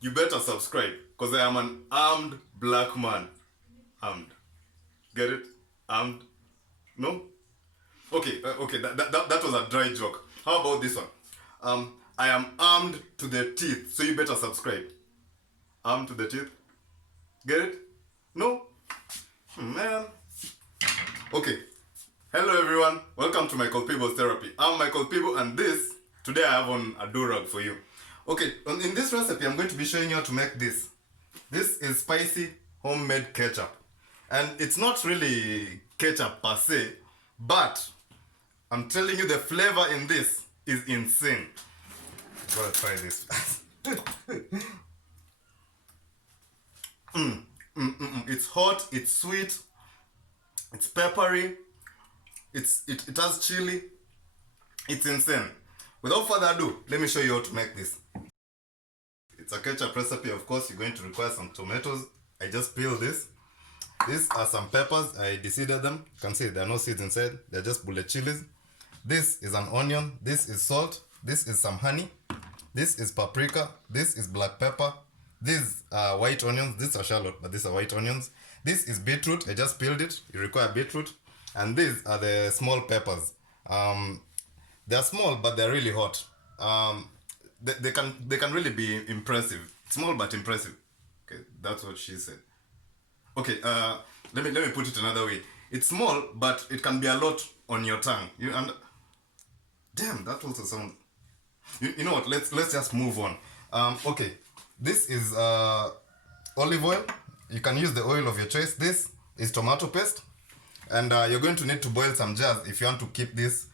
you better subscribe, because I am an armed black man. Armed. Get it? Armed? No? Okay, that was a dry joke. How about this one? I am armed to the teeth, so you better subscribe. Armed to the teeth? Get it? No? Man. Okay. Hello everyone. Welcome to Michael Peebles Therapy. I'm Michael Peebles and today I have on a do-rag for you. Okay, in this recipe I'm going to be showing you how to make this. This is spicy homemade ketchup. And it's not really ketchup per se, but I'm telling you the flavor in this is insane. I'm gonna try this. It's hot, it's sweet, it's peppery, it has chili. It's insane. Without further ado, let me show you how to make this. It's a ketchup recipe, of course. You're going to require some tomatoes. I just peeled this. These are some peppers. I deseeded them. You can see there are no seeds inside. They're just bullet chilies. This is an onion. This is salt. This is some honey. This is paprika. This is black pepper. These are white onions. These are shallot, but these are white onions. This is beetroot. I just peeled it. You require beetroot. And these are the small peppers. They're small, but they're really hot. They can really be impressive. Small but impressive. Okay, that's what she said. Okay, let me put it another way. It's small, but it can be a lot on your tongue. Damn, that also sounds. You know what? Let's just move on. Okay, this is olive oil. You can use the oil of your choice. This is tomato paste, and you're going to need to boil some jars if you want to keep this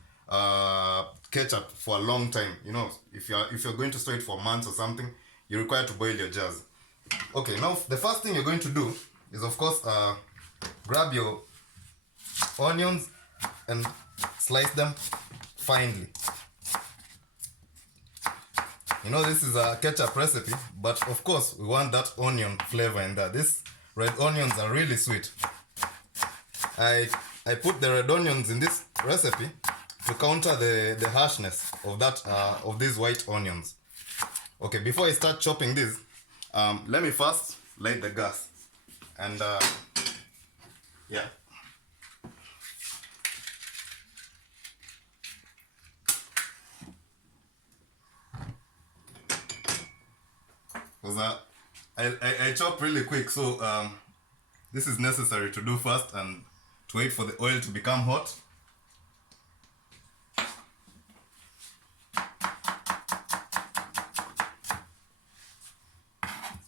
ketchup for a long time. You know, if you're going to store it for months or something, you require to boil your jars. Okay, now the first thing you're going to do is, of course, grab your onions and slice them finely. You know, this is a ketchup recipe, but of course we want that onion flavor in there. These red onions are really sweet. I put the red onions in this recipe to counter the harshness of these white onions. Okay, before I start chopping this, let me first light the gas. And yeah. Because I chop really quick, so this is necessary to do first and to wait for the oil to become hot.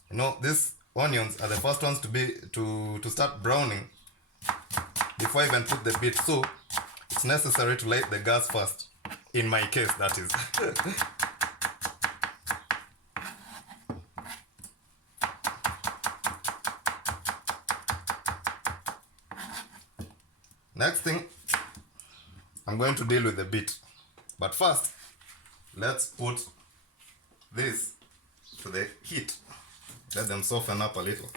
You know, these onions are the first ones to start browning before I even put the beet, so it's necessary to light the gas first. In my case, that is. Next thing, I'm going to deal with the beet. But first, let's put this to the heat. Let them soften up a little.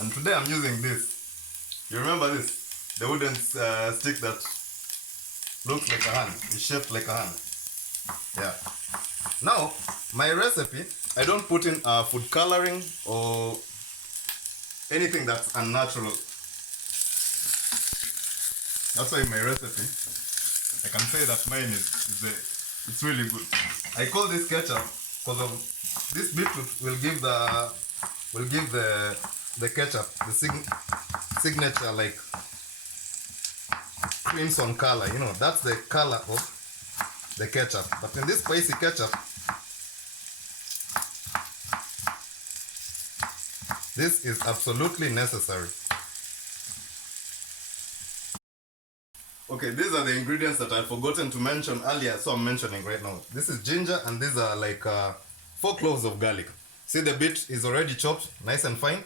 And today I'm using this. You remember this? The wooden stick that looks like a hand. It's shaped like a hand. Yeah. Now, my recipe, I don't put in food coloring or anything that's unnatural. That's why my recipe, I can say that mine it's really good. I call this ketchup because of this beetroot will give the ketchup the signature like crimson color. You know, that's the color of the ketchup. But in this spicy ketchup, this is absolutely necessary. Okay, these are the ingredients that I've forgotten to mention earlier, so I'm mentioning right now. This is ginger, and these are like 4 cloves of garlic. See, the beet is already chopped, nice and fine.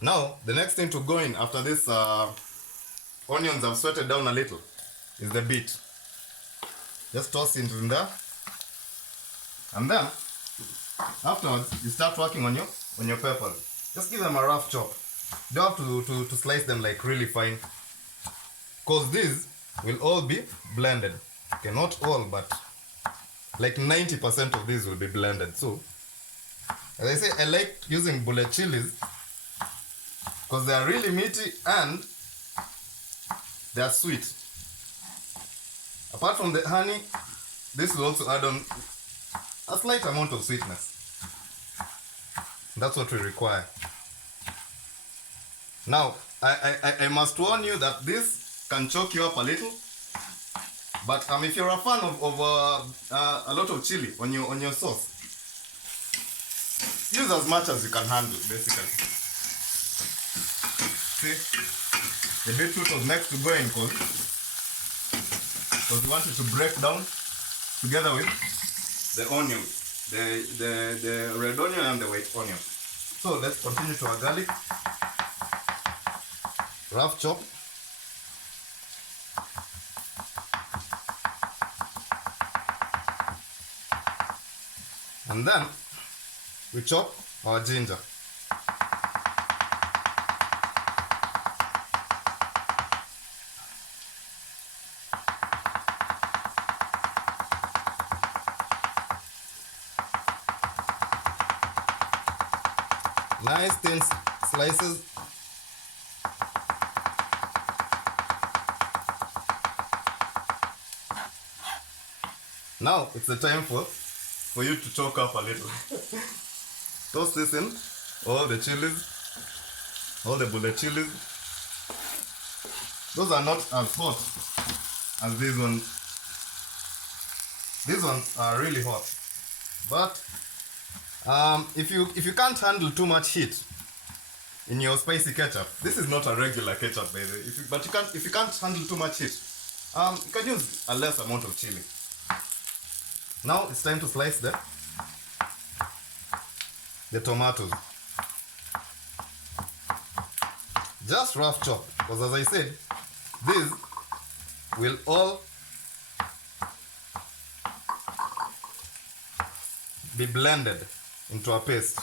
Now, the next thing to go in after this onions have sweated down a little is the beet. Just toss it in there. And then, afterwards, you start working on your peppers. Just give them a rough chop. You don't have to slice them like really fine. because these will all be blended. Okay, not all, but like 90% of these will be blended. So as I say, I like using bullet chilies because they are really meaty and they are sweet. Apart from the honey, this will also add on a slight amount of sweetness. That's what we require. Now, I must warn you that this can choke you up a little. But if you're a fan of a lot of chili on your sauce, use as much as you can handle, basically. See, the beetroot was next to go in because we wanted to break down together with the onion, the red onion and the white onion. So let's continue to our garlic. Rough chop. And then we chop our ginger. Nice thin slices. Now it's the time for you to choke up a little. Toss this in, all the chilies, all the bullet chilies. Those are not as hot as these ones. These ones are really hot. But if you can't handle too much heat in your spicy ketchup, this is not a regular ketchup, by the way. If you can't handle too much heat, you can use a less amount of chili. Now it's time to slice the tomatoes. Just rough chop, because as I said, these will all be blended into a paste.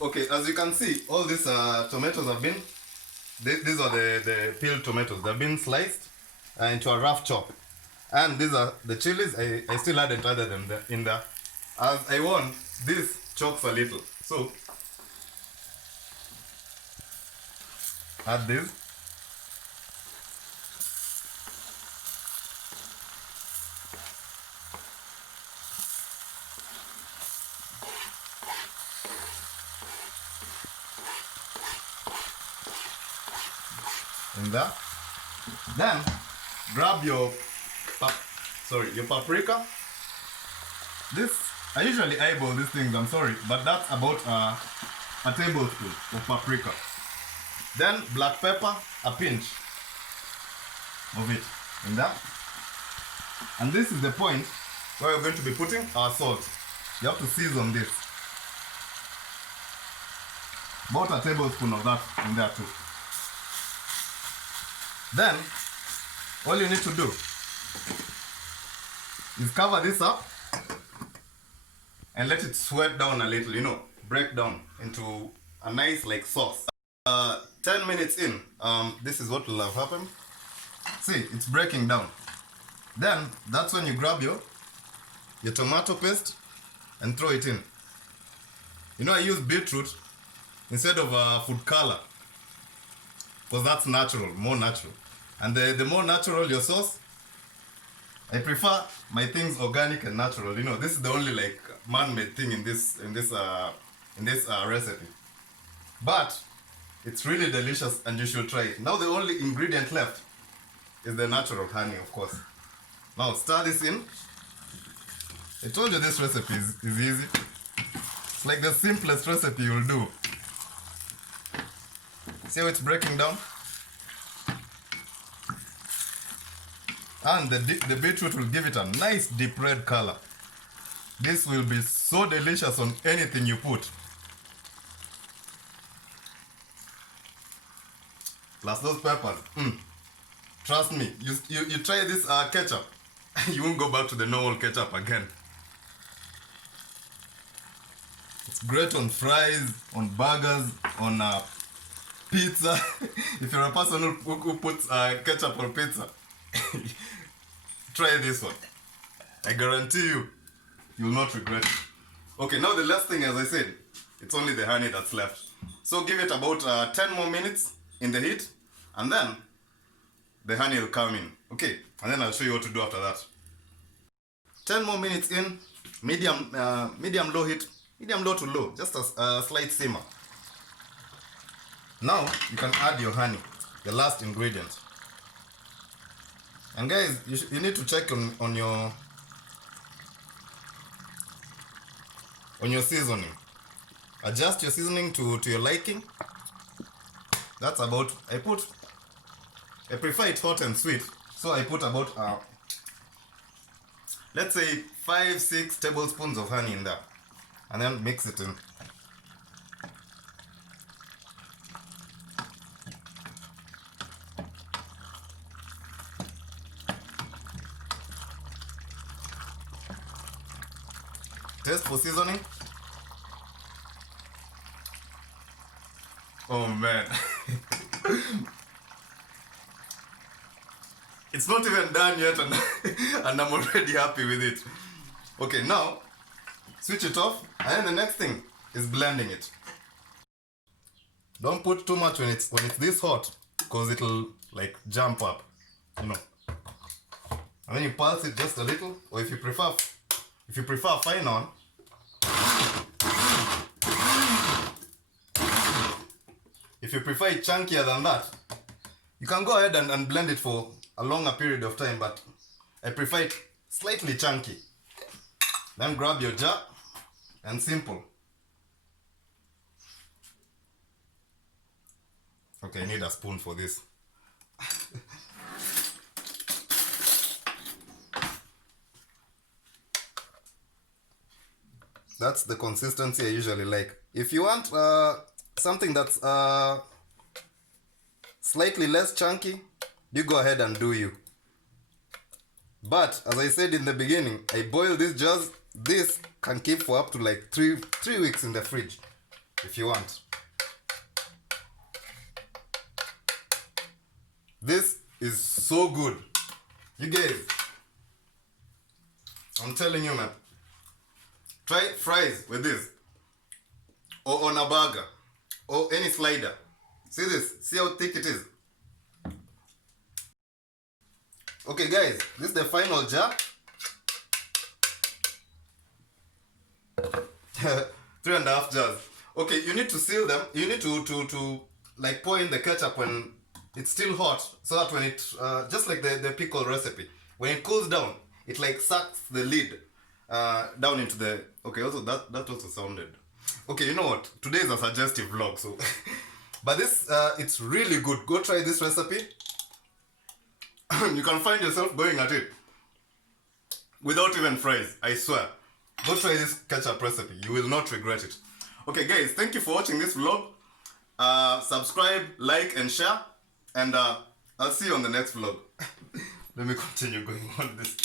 Okay, as you can see, all these tomatoes have been, these are the peeled tomatoes, they've been sliced into a rough chop. And these are the chilies. I still hadn't added them in there. As I want, this chokes a little. So, add this. In there. Then, grab your paprika. This, I usually eyeball these things, I'm sorry, but that's about a tablespoon of paprika. Then black pepper, a pinch of it in that. And this is the point where we're going to be putting our salt. You have to season this. About a tablespoon of that in there too. Then, all you need to do is cover this up and let it sweat down a little, break down into a nice like sauce. 10 minutes in, this is what will have happened. See, it's breaking down. Then, that's when you grab your tomato paste and throw it in. I use beetroot instead of food color, because that's natural, more natural. And the more natural your sauce, I prefer my things organic and natural. This is the only like man-made thing in this recipe. But it's really delicious and you should try it. Now the only ingredient left is the natural honey, of course. Now stir this in. I told you this recipe is easy. It's like the simplest recipe you'll do. See how it's breaking down? And the beetroot will give it a nice deep red color. This will be so delicious on anything you put. Plus those peppers. Trust me, you try this ketchup, you won't go back to the normal ketchup again. It's great on fries, on burgers, on pizza. If you're a person who puts ketchup on pizza, try this one. I guarantee you'll not regret it. Okay, now the last thing, as I said, it's only the honey that's left. So give it about 10 more minutes in the heat, and then the honey will come in. Okay, and then I'll show you what to do after that. 10 more minutes in, medium low heat, medium low to low, just a slight simmer. Now you can add your honey, the last ingredient. And guys, you need to check on your seasoning. Adjust your seasoning to your liking. That's about, I prefer it hot and sweet, so I put about let's say 5-6 tablespoons of honey in there, and then mix it in. Taste for seasoning. Oh man. It's not even done yet, and I'm already happy with it. Okay, now switch it off, and then the next thing is blending it. Don't put too much when it's this hot, because it'll like jump up, you know. And then you pulse it just a little, or if you prefer a fine one, if you prefer it chunkier than that, you can go ahead and blend it for a longer period of time, but I prefer it slightly chunky. Then grab your jar, and simple. Okay, I need a spoon for this. That's the consistency I usually like. If you want something that's slightly less chunky, you go ahead and do you. But as I said in the beginning, I boil these jars. This can keep for up to like 3 weeks in the fridge if you want. This is so good. You guys, I'm telling you, man. Try fries with this, or on a burger, or any slider. See this? See how thick it is? Okay guys, this is the final jar. 3.5 jars. Okay, you need to seal them. You need to like pour in the ketchup when it's still hot, so that when it just like the pickle recipe, when it cools down, it like sucks the lid down into the. Okay, also that also sounded. Okay, you know what? Today is a suggestive vlog, so but this it's really good. Go try this recipe. You can find yourself going at it without even fries, I swear. Go try this ketchup recipe. You will not regret it. Okay guys, thank you for watching this vlog. Subscribe, like and share, and I'll see you on the next vlog. Let me continue going on this.